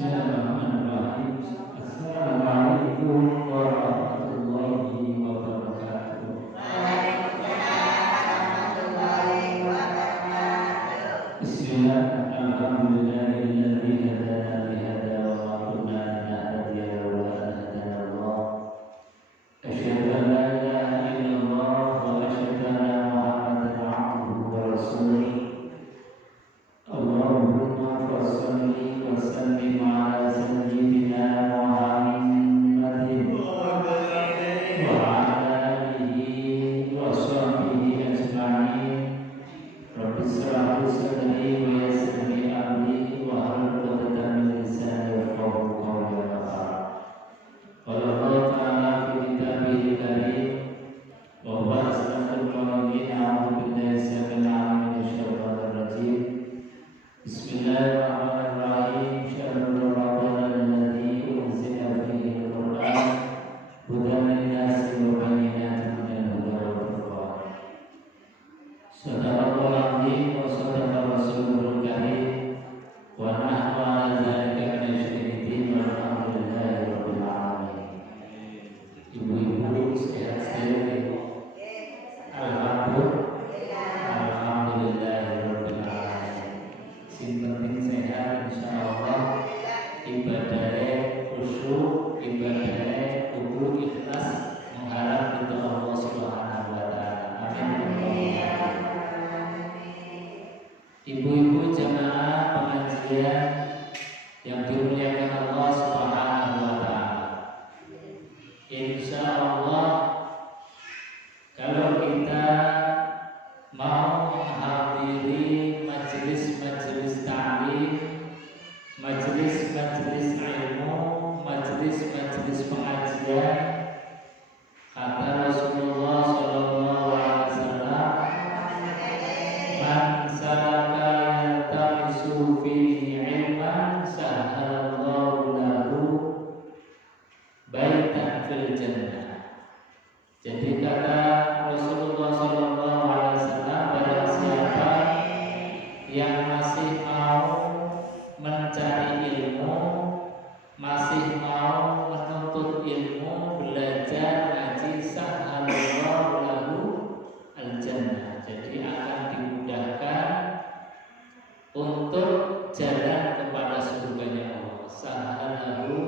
Bismillahirrahmanirrahim. Assalamualaikum warahmatullahi wabarakatuh. Bismillah, alhamdulillahilladzi hadana li hadza wa ma kunna linahtadiya laula an hadana Allah. Asyhadu an la ilaha illallah wa asyhadu anna Muhammadan abduhu wa rasuluh. Allahumma shalli wa sallim ala sayyidina Muhammadin wa ala alihi wa sahbihi ajma'in. Rabbi shrah li sadri wa yassir li amri wa hlul 'uqdatam min lisani yafqahu qawli. Qala Allah ta'ala fi kitabihil karim wa huwa asdaqul qawlin. A'udzu billahi samil 'alim minasy syaithanir rajim. Bismillahirrahmanirrahim. Syahrul Ramadan alladzi unzila fihi al-Qur'an hudan lin-nasi wa bayyinatin minal huda wal furqan. Sadaqallahul 'azim wa sadaqa rasulul karim wa nahnu 'ala dzalika minasyahidin walhamdulillahi rabbil alamin. Ibu-ibu sehat-sehat. Sing penting sehat, insyaallah ibadahnya khusyuk, ibadahnya kudu ikhlas mengharap ridho Allah Subhanahu wa taala. Amin. Ibu-ibu jamaah pengajian yang dimuliakan Allah Subhanahu wa taala. Insyaallah kalau kita mau menghadiri majelis-majelis ta'lim, majelis-majelis ilmu, majelis-majelis pengajian, kata Rasulullah sallallahu alaihi wasallam, man salaka yaltamisu fihi ilman sahalallahu lahu baitan fil jannah. Jadi kata Rasulullah sallallahu alaihi wasallam, barang siapa yang masih mau mencari ilmu, masih mau menuntut ilmu, belajar ngaji, sahalallahu lahu al-jannah. Jadi akan dimudahkan untuk jalan kepada surganya Allah. Sahalallahu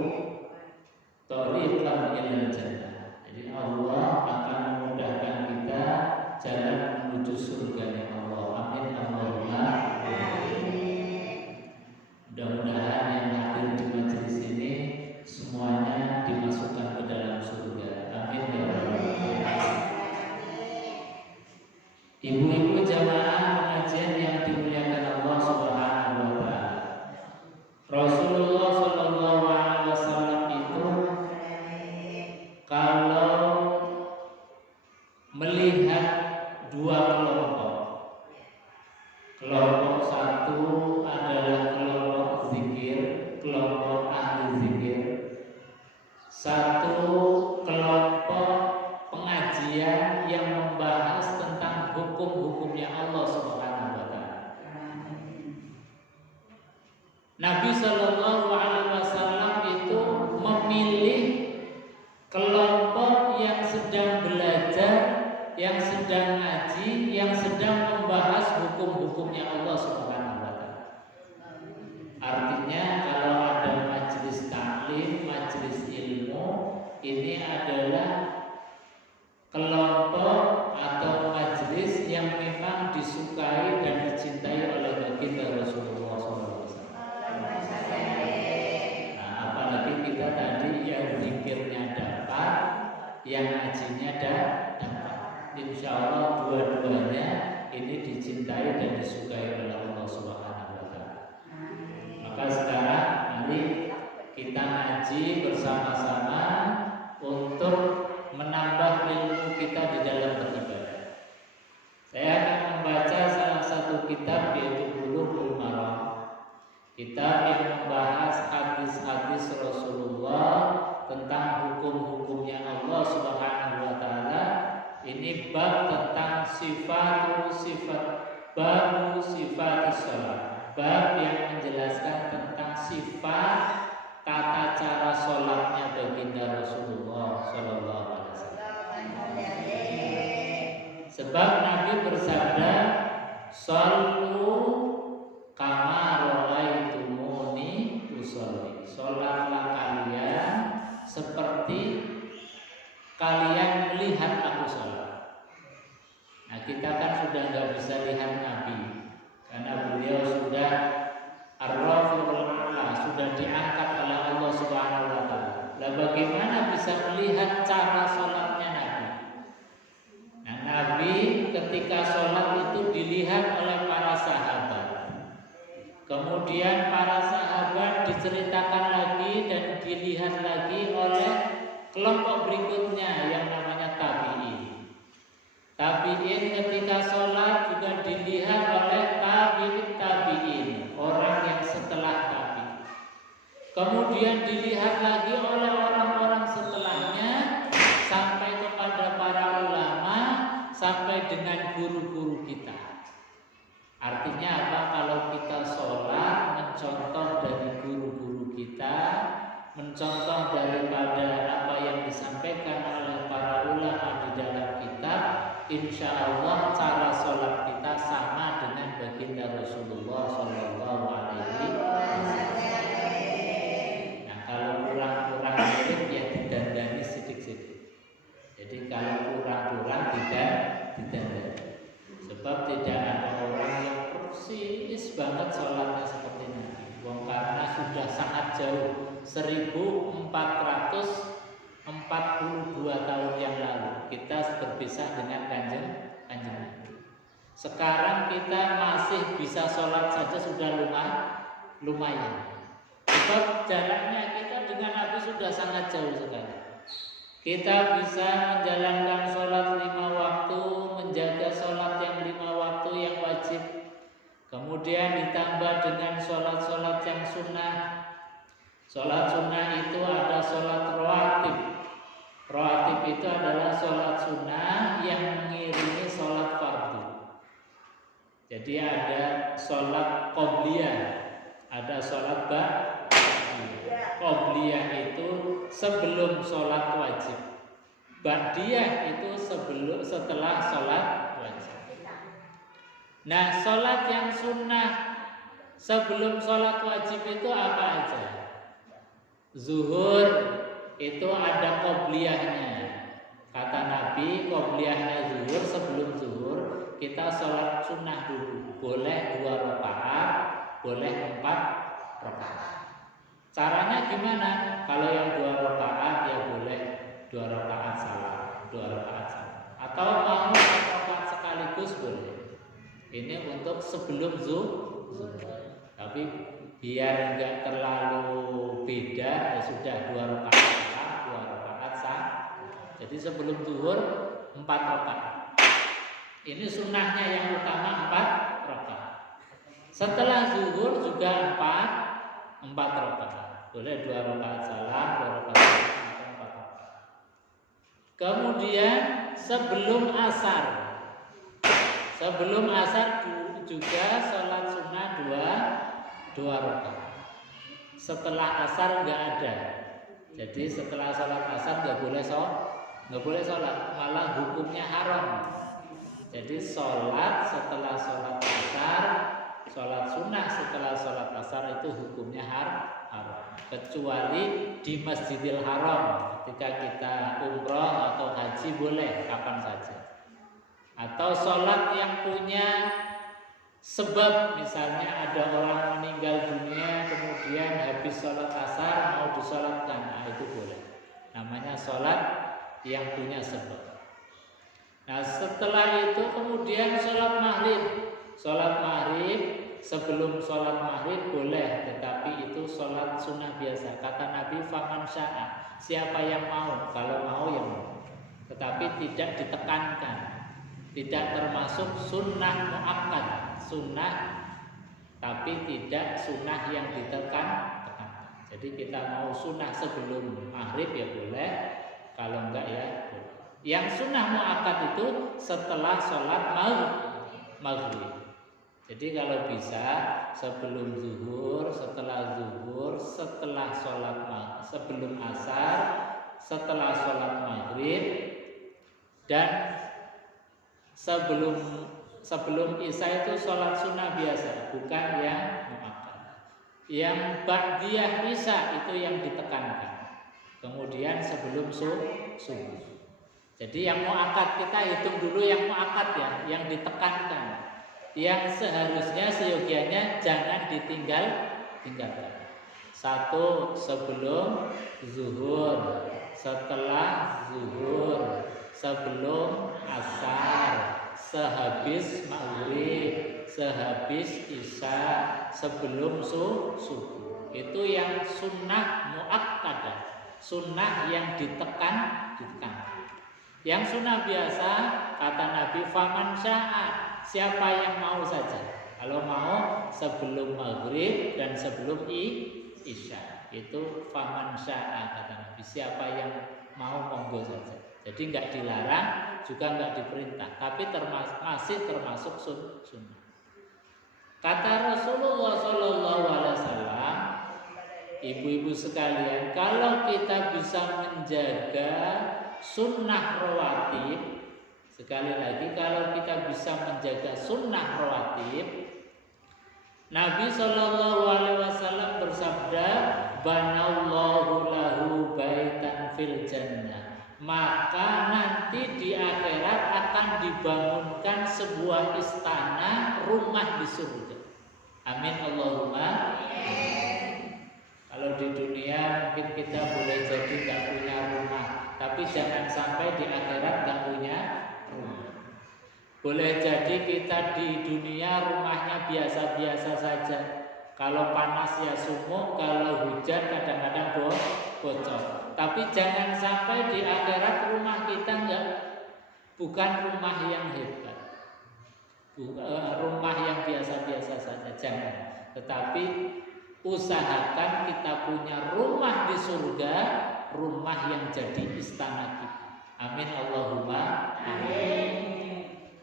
thariqan ilal jannah. Jadi Allah akan memudahkan kita jalan menuju surganya Allah. Amin Allahumma amin. Mudah-mudahan yang hadir di majelis ini semuanya dimasukkan ke dalam surga. Amin ya rabbal alamin. Ibu-ibu jamaah pengajian yang dimuliakan Allah Subhanahu wa taala. Rasulullah sallallahu alaihi wasallam itu kalau melihat dua kelompok. Kelompok satu adalah kelompok zikir, kelompok ahli zikir. Satu kelompok pengajian yang membahas tentang hukum-hukumnya Allah Subhanahu wa taala. Nabi sallallahu alaihi wasallam itu memilih kelompok yang sedang belajar, yang sedang ngaji, yang sedang membahas hukum-hukumnya Allah Subhanahu wa taala. Artinya kalau ada majelis taklim, majelis ilmu, ini adalah kelompok atau majelis yang memang disukai dan dicintai oleh baginda Rasulullah SAW. Nah, apalagi kita tadi yang zikirnya dapat, yang ngajinya dapat. Insya Allah dua-duanya ini dicintai dan disukai oleh Allah Subhanahu wa taala. Maka sekarang mari kita ngaji bersama-sama untuk menambah ilmu kita di dalam beribadah. Saya akan membaca salah satu kitab yaitu Bulughul Maram. Kitab yang membahas hadis-hadis Rasulullah tentang hukum-hukumnya Allah Subhanahu wa taala. Ini bab tentang sifat babu sifat sholat, bab yang menjelaskan tentang sifat tata cara sholatnya baginda Rasulullah Sallallahu Alaihi Wasallam. Sebab Nabi bersabda, "Shallu kama ra'aitumuni usolli." Sholatlah kalian seperti kalian melihat aku sholat. Nah, kita kan sudah nggak bisa lihat Nabi karena beliau sudah ar-rafi'ul a'la, sudah diangkat oleh Allah Subhanahu wa taala. Lah bagaimana bisa melihat cara sholatnya Nabi? Nah, Nabi ketika sholat itu dilihat oleh para sahabat. Kemudian para sahabat diceritakan lagi dan dilihat lagi oleh kelompok berikutnya yang namanya tabi'in. Tabi'in ketika sholat juga dilihat oleh tabi'in, orang yang setelah tabi'in. Kemudian dilihat lagi oleh orang-orang setelahnya sampai kepada para ulama, sampai dengan guru-guru kita. Artinya apa? Kalau kita sholat mencontoh dari guru-guru kita, mencontoh daripada apa yang disampaikan oleh para ulama di dalam kitab, insya Allah cara sholat kita sama dengan baginda Rasulullah Sallallahu Alaihi Wasallam. Nah, kalau kurang-kurang mirip ya didandani sedikit-sedikit. Jadi kalau kurang-kurang tidak didandani. Sebab tidak ada orang yang persis banget sholatnya seperti Nabi. Wong karena sudah sangat jauh, 1442 tahun yang lalu kita berpisah dengan kanjeng Nabi. Sekarang kita masih bisa sholat saja sudah lumayan. Sebab jaraknya kita dengan Nabi sudah sangat jauh sekali. Kita bisa menjalankan sholat 5 waktu, menjaga sholat yang 5 waktu yang wajib. Kemudian ditambah dengan sholat-sholat yang sunnah. Sholat sunnah itu ada sholat rawatib. Rawatib itu adalah sholat sunnah yang mengiringi sholat fardu. Jadi ada sholat qobliyah, ada sholat ba'diyah. Qobliyah itu sebelum sholat wajib. Ba'diyah itu setelah sholat wajib. Nah, sholat yang sunnah sebelum sholat wajib itu apa aja? Zuhur itu ada qobliyahnya. Kata Nabi, qobliyahnya zuhur, sebelum zuhur kita sholat sunnah dulu. Boleh 2 rakaat, boleh 4 rakaat. Caranya gimana? Kalau yang 2 rakaat ya boleh 2 rakaat salam, 2 rakaat salam. Atau mau 4 rakaat sekaligus boleh. Ini untuk sebelum zuhur. Tapi biar enggak terlalu beda, ya sudah 2 rakaat salam, 2 rakaat salam. Jadi sebelum zuhur 4 rakaat. Ini sunnahnya yang utama 4 rakaat. Setelah zuhur juga 4 rakaat. Boleh 2 rakaat salam, 2 rakaat salam, 4 rakaat. Kemudian sebelum asar. Sebelum asar juga sholat sunnah 2 rakaat. Setelah asar enggak ada. Jadi setelah sholat asar enggak boleh sholat, malah hukumnya haram. Jadi sholat setelah sholat asar, sholat sunnah setelah sholat asar itu hukumnya haram. Kecuali di Masjidil Haram, ketika kita umroh atau haji boleh kapan saja. Atau sholat yang punya sebab, misalnya ada orang meninggal dunia kemudian habis sholat asar mau disolatkan, nah itu boleh. Namanya sholat yang punya sebab. Nah setelah itu kemudian sholat maghrib. Sholat maghrib sebelum sholat maghrib boleh, tetapi itu sholat sunnah biasa. Kata Nabi, faman sya'a, siapa yang mau, kalau mau yang mau. Tetapi tidak ditekankan, tidak termasuk sunnah muakkad, sunnah tapi tidak sunnah yang ditekan. Jadi kita mau sunnah sebelum maghrib ya boleh, kalau enggak ya boleh. Yang sunnah muakkad itu setelah sholat maghrib. Jadi kalau bisa sebelum zuhur, setelah zuhur, setelah sebelum asar, setelah sholat maghrib, dan sebelum isya itu sholat sunnah biasa, bukan yang muakkad. Yang ba'diyah isya itu yang ditekankan. Kemudian sebelum subuh. Jadi yang muakkad kita hitung dulu yang muakkad ya, yang ditekankan. Yang seharusnya seyogianya jangan tinggalkan. Satu sebelum zuhur, setelah zuhur, sebelum asar, sehabis maghrib, sehabis isya, sebelum subuh. Itu yang sunnah muakkadah, sunnah yang ditekan. Yang sunnah biasa kata Nabi faman syaa, siapa yang mau saja. Kalau mau sebelum maghrib dan sebelum isya, itu faman syaa kata Nabi, siapa yang mau monggo saja. Jadi nggak dilarang juga nggak diperintah, tapi masih termasuk sunnah. Kata Rasulullah SAW, ibu-ibu sekalian, kalau kita bisa menjaga sunnah rawatib, sekali lagi kalau kita bisa menjaga sunnah rawatib, Nabi SAW bersabda, banallahu lahu baitan fil jannah, maka nanti di akhirat akan dibangunkan sebuah istana, rumah di surga. Amin Allahumma. Kalau di dunia mungkin kita boleh jadi gak punya rumah, tapi jangan sampai di akhirat gak punya rumah. Boleh jadi kita di dunia rumahnya biasa-biasa saja. Kalau panas ya sumuk, kalau hujan kadang-kadang bocor. Tapi jangan sampai di akhirat rumah kita bukan rumah yang hebat, rumah yang biasa-biasa saja, jangan. Tetapi usahakan kita punya rumah di surga, rumah yang jadi istana kita. Amin Allahumma amin.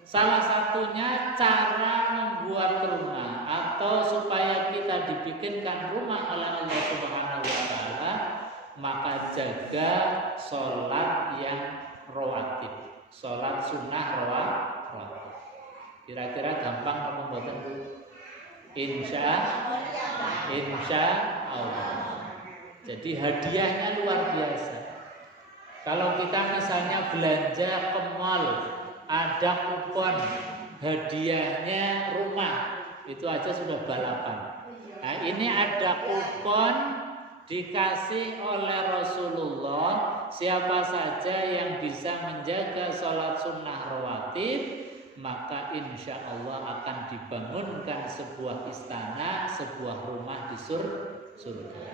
Salah satunya cara membuat rumah atau supaya kita dibikinkan rumah oleh Allah Subhanahu wa taala, maka jaga sholat yang rawatib, sholat sunnah rawatib. Kira-kira gampang apa mboten Bu? Insya Allah. Jadi hadiahnya luar biasa. Kalau kita misalnya belanja ke mall, ada kupon hadiahnya rumah, itu aja sudah balapan. Nah, ini ada kupon dikasih oleh Rasulullah, siapa saja yang bisa menjaga sholat sunnah rawatib, maka insya Allah akan dibangunkan sebuah istana, sebuah rumah di surga.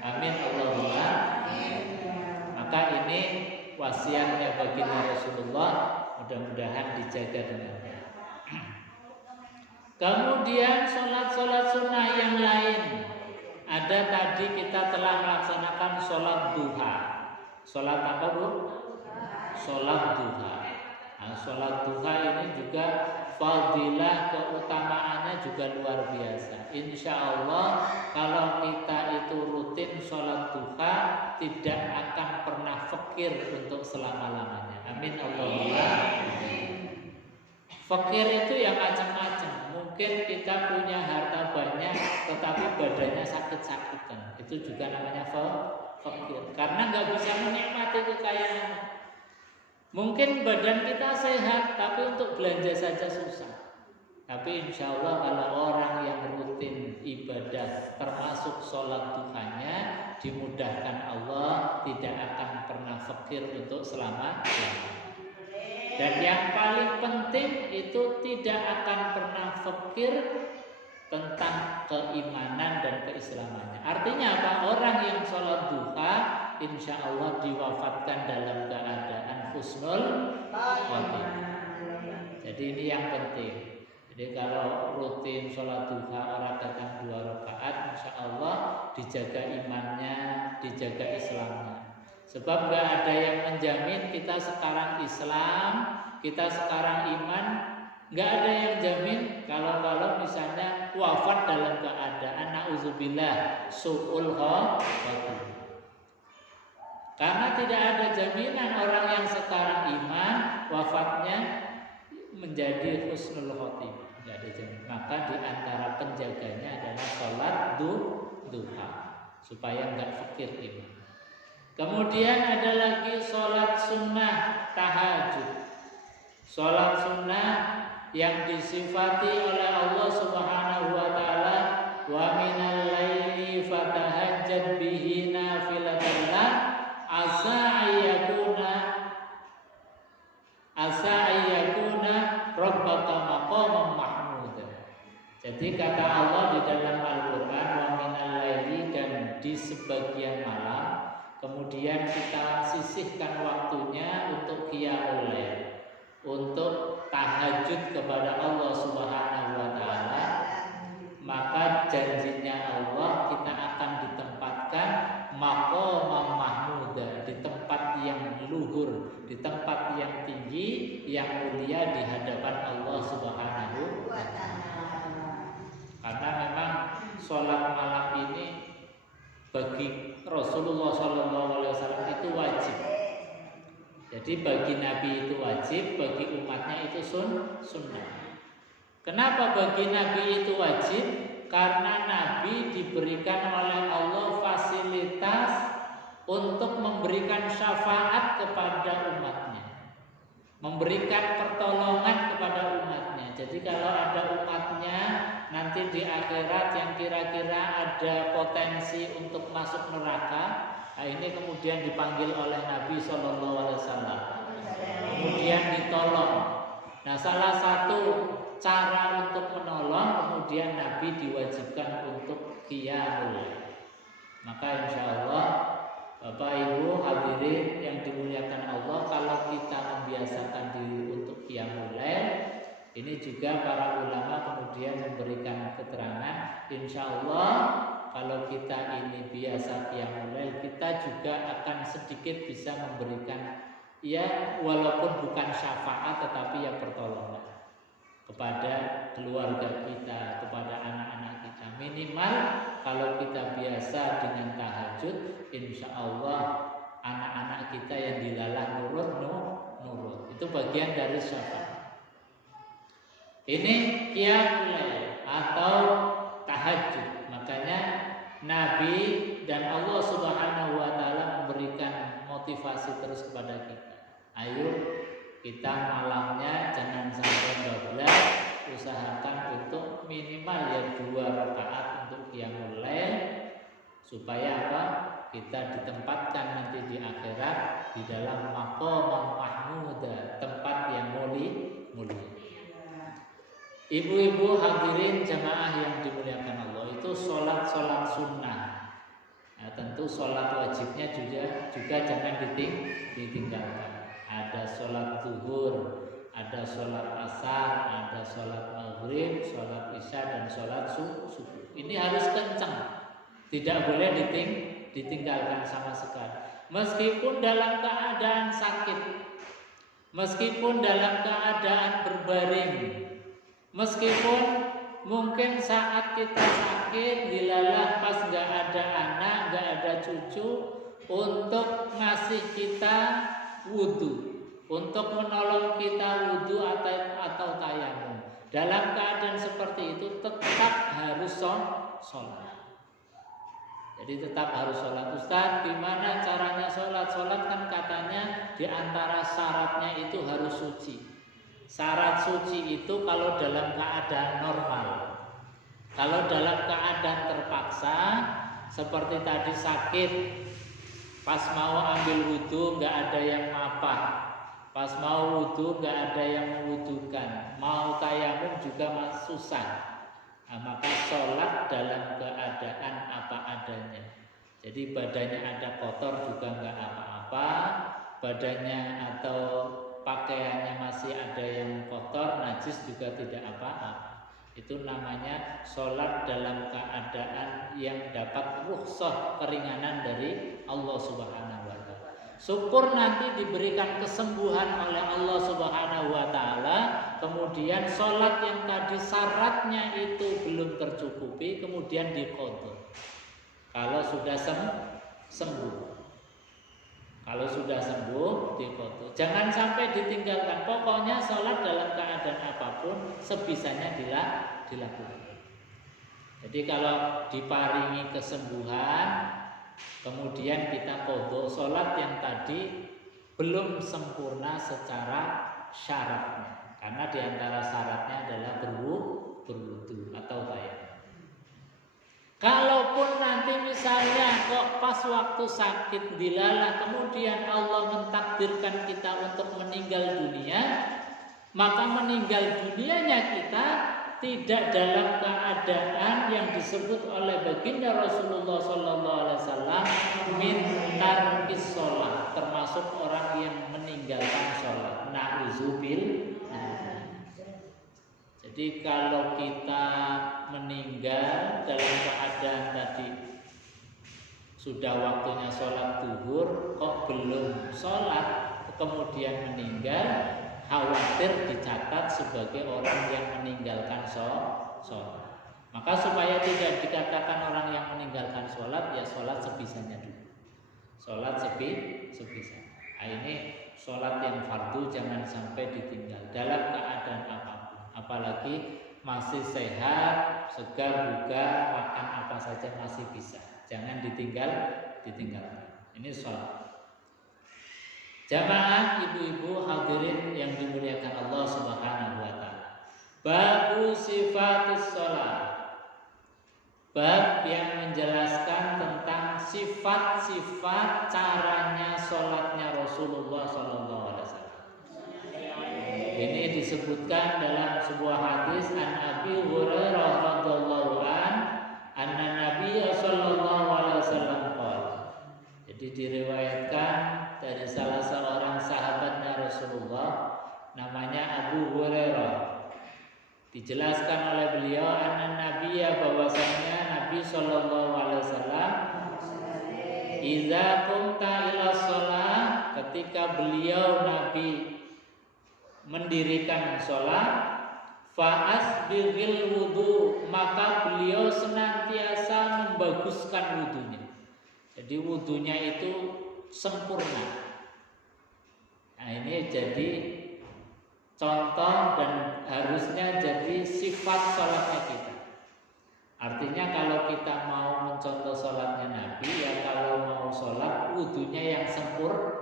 Amin Allahumma. Maka ini wasiatnya baginda Rasulullah, mudah-mudahan dijaga dengan baik. Kemudian sholat sunnah yang lain, ada tadi kita telah melaksanakan sholat duha. Sholat apa Bu? Sholat duha. Nah, sholat duha ini juga fadilah keutamaannya juga luar biasa. Insya Allah kalau kita itu rutin sholat duha, tidak akan pernah fakir untuk selama-lamanya. Amin Allahumma. Fakir itu yang macam-macam. Mungkin kita punya harta banyak, tetapi badannya sakit-sakitan. Itu juga namanya fakir. Karena nggak bisa menikmati kekayaan. Mungkin badan kita sehat, tapi untuk belanja saja susah. Tapi insya Allah kalau orang yang rutin ibadah, termasuk sholat duhanya, dimudahkan Allah, tidak akan pernah fakir untuk selama-lamanya. Dan yang paling penting itu tidak akan pernah fakir tentang keimanan dan keislamannya. Artinya apa? Orang yang sholat duha insya Allah diwafatkan dalam keadaan husnul khotimah. Jadi ini yang penting. Jadi kalau rutin sholat duha orang datang 2 rakaat, insya Allah dijaga imannya, dijaga Islamnya. Sebab gak ada yang menjamin kita sekarang Islam, kita sekarang iman, Nggak ada yang jamin kalau misalnya wafat dalam keadaan na'udzubillah su'ul khotimah. Karena tidak ada jaminan orang yang sekarang iman wafatnya menjadi husnul khotimah. Nggak ada jaminan. Maka di antara penjaganya adalah sholat duha supaya nggak fakir iman. Kemudian ada lagi sholat sunnah tahajud. Sholat sunnah yang disifati oleh Allah Subhanahu wa taala, wa minal laili fatahajjad bihi nafilatan lak asa ayyakuna rabbaka maqaman mahmuda. Jadi kata Allah di dalam Al-Qur'an, wa minal laili, dan di sebagian malam, kemudian kita sisihkan waktunya untuk qiyamul lail, untuk tahajud kepada Allah Subhanahu wa taala, maka janjinya Allah kita akan ditempatkan maqamam mahmuda, di tempat yang luhur, di tempat yang tinggi, yang mulia di hadapan Allah Subhanahu wa taala. Karena memang sholat malam ini bagi Rasulullah SAW itu wajib. Jadi bagi Nabi itu wajib, bagi umatnya itu sunnah. Kenapa bagi Nabi itu wajib? Karena Nabi diberikan oleh Allah fasilitas untuk memberikan syafaat kepada umatnya, memberikan pertolongan kepada umatnya. Jadi kalau ada umatnya nanti di akhirat yang kira-kira ada potensi untuk masuk neraka, nah ini kemudian dipanggil oleh Nabi SAW, kemudian ditolong. Nah salah satu cara untuk menolong, kemudian Nabi diwajibkan untuk qiyamul lail. Maka insya Allah Bapak Ibu hadirin yang dimuliakan Allah, kalau kita membiasakan diri untuk qiyamul lail, ini juga para ulama kemudian memberikan keterangan, insya Allah kalau kita ini biasa qiyamul lail, kita juga akan sedikit bisa memberikan, ya walaupun bukan syafaat tetapi ya pertolongan kepada keluarga kita, kepada anak-anak kita. Minimal kalau kita biasa dengan tahajud, insya Allah anak-anak kita yang dilalah nurut. Itu bagian dari syafaat. Ini qiyamul lail atau tahajud. Makanya Nabi dan Allah Subhanahu wa taala memberikan motivasi terus kepada kita. Ayo kita malamnya jangan sampai 12, usahakan untuk minimal ya 2 rakaat untuk qiyamul lail, supaya apa? Kita ditempatkan nanti di akhirat di dalam maqamam mahmuda, tempat yang mulia. Ibu-ibu hadirin jamaah yang dimuliakan Allah, itu sholat sunnah. Nah, tentu sholat wajibnya juga jangan ditinggalkan. Ada sholat zuhur, ada sholat asar, ada sholat maghrib, sholat isya, dan sholat subuh. Ini harus kencang, tidak boleh ditinggalkan sama sekali. Meskipun dalam keadaan sakit, meskipun dalam keadaan berbaring, meskipun mungkin saat kita sakit dilalah pas gak ada anak, gak ada cucu, untuk ngasih kita wudhu, untuk menolong kita wudhu atau tayamum. Dalam keadaan seperti itu tetap harus sholat. Jadi tetap harus sholat. Ustaz, gimana caranya sholat? Sholat kan katanya diantara syaratnya itu harus suci. Syarat suci itu kalau dalam keadaan normal. Kalau dalam keadaan terpaksa, seperti tadi sakit, pas mau ambil wudhu nggak ada yang ngapa, pas mau wudhu nggak ada yang mewudukan, mau tayamum juga susah. Nah, maka sholat dalam keadaan apa adanya. Jadi badannya ada kotor juga nggak apa-apa, badannya atau pakaiannya masih ada yang kotor, najis juga tidak apa-apa. Itu namanya sholat dalam keadaan yang dapat rukhsah, keringanan dari Allah Subhanahu wa ta'ala. Syukur nanti diberikan kesembuhan oleh Allah Subhanahu wa ta'ala, kemudian sholat yang tadi syaratnya itu belum tercukupi, kemudian diqadha. Kalau sudah sembuh. Kalau sudah sembuh, diqadha. Jangan sampai ditinggalkan. Pokoknya sholat dalam keadaan apapun sebisanya dilakukan. Jadi kalau diparingi kesembuhan, kemudian kita qadha sholat yang tadi belum sempurna secara syaratnya. Karena diantara syaratnya adalah berwudu atau tayammum. Kalaupun nanti misalnya kok pas waktu sakit dilalah, kemudian Allah mentakdirkan kita untuk meninggal dunia, maka meninggal dunianya kita tidak dalam keadaan yang disebut oleh baginda Rasulullah SAW min tarkis sholat, termasuk orang yang meninggalkan sholat. Na'udzubillah. Jadi kalau kita meninggal dalam keadaan tadi sudah waktunya sholat zuhur, kok belum sholat, kemudian meninggal, khawatir dicatat sebagai orang yang meninggalkan sholat. Maka supaya tidak dikatakan orang yang meninggalkan sholat, ya sholat sebisanya dulu. Sholat sebisanya. Nah, ini sholat yang fardu jangan sampai ditinggal dalam keadaan apapun. Apalagi masih sehat, segar, bugar, makan apa saja masih bisa. Jangan ditinggalkan. Ini sholat. Jamaah ibu-ibu hadirin yang dimuliakan Allah Subhanahu wa taala. Babu sifatis sholat. Bab yang menjelaskan tentang sifat-sifat caranya sholatnya Rasulullah SAW. Ini disebutkan dalam sebuah hadis an Abi Hurairah radhiyallahu an anna Nabiy sallallahu alaihi wasallam qala. Jadi diriwayatkan dari salah seorang sahabatnya Rasulullah namanya Abu Hurairah. Dijelaskan oleh beliau anna Nabiy bahwasanya Nabi sallallahu alaihi wasallam idza qumta ila shalah, ketika beliau Nabi mendirikan sholat, fa'asbighil wudu, maka beliau senantiasa membaguskan wudunya. Jadi wudunya itu sempurna. Nah, ini jadi contoh dan harusnya jadi sifat sholatnya kita. Artinya kalau kita mau mencontoh sholatnya Nabi, ya kalau mau sholat wudunya yang sempurna.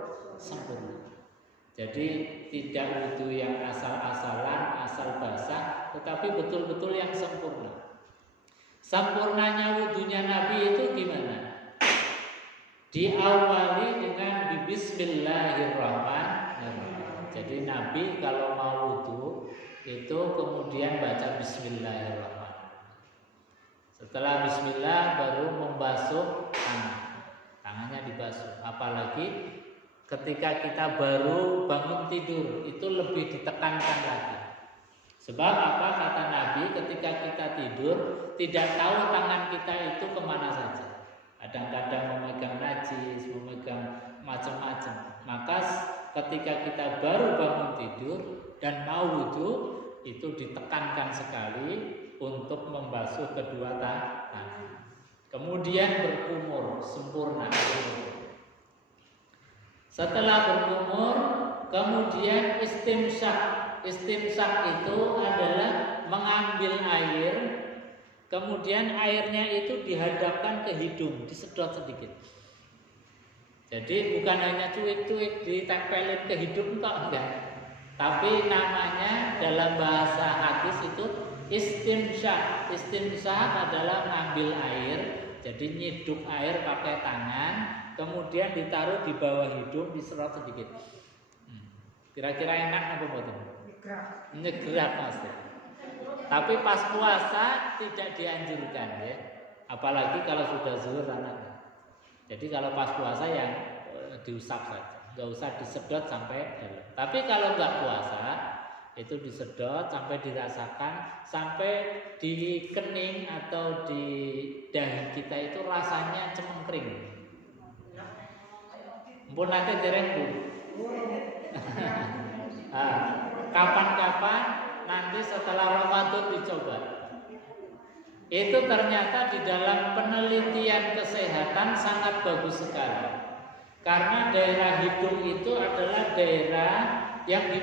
Jadi tidak wudu yang asal-asalan, asal basah, tetapi betul-betul yang sempurna. Sempurnanya wudunya Nabi itu gimana? Diawali dengan bismillahirrahmanirrahim. Jadi Nabi kalau mau wudu itu kemudian baca bismillahirrahmanirrahim. Setelah bismillah baru membasuh tangan. Tangannya dibasuh. Apalagi ketika kita baru bangun tidur, itu lebih ditekankan lagi. Sebab apa kata Nabi, ketika kita tidur tidak tahu tangan kita itu kemana saja. Kadang-kadang memegang najis, memegang macam-macam. Maka ketika kita baru bangun tidur dan mau wudu, itu ditekankan sekali untuk membasuh kedua tangan. Kemudian berkumur sempurna. Setelah berkumur, kemudian istimsyak. Istimsyak itu adalah mengambil air, kemudian airnya itu dihadapkan ke hidung, disedot sedikit. Jadi bukan hanya cuik-cuik ditempelin ke hidung enggak. Tapi namanya dalam bahasa hadis itu istimsyak. Istimsyak adalah mengambil air, jadi nyiduk air pakai tangan, kemudian ditaruh di bawah hidung, diserot sedikit. Kira-kira enak apa betul? Nyegerak pasti. Tapi pas puasa tidak dianjurkan ya. Apalagi kalau sudah zuhur anaknya. Jadi kalau pas puasa yang diusap saja, nggak usah disedot sampai dalam. Tapi kalau nggak puasa itu disedot sampai dirasakan, sampai di kening atau di dahi kita itu rasanya cemengkring. Mpun nanti dereng Bu. Kapan-kapan nanti setelah Ramadan dicoba. Itu ternyata di dalam penelitian kesehatan sangat bagus sekali. Karena daerah hidung itu adalah daerah yang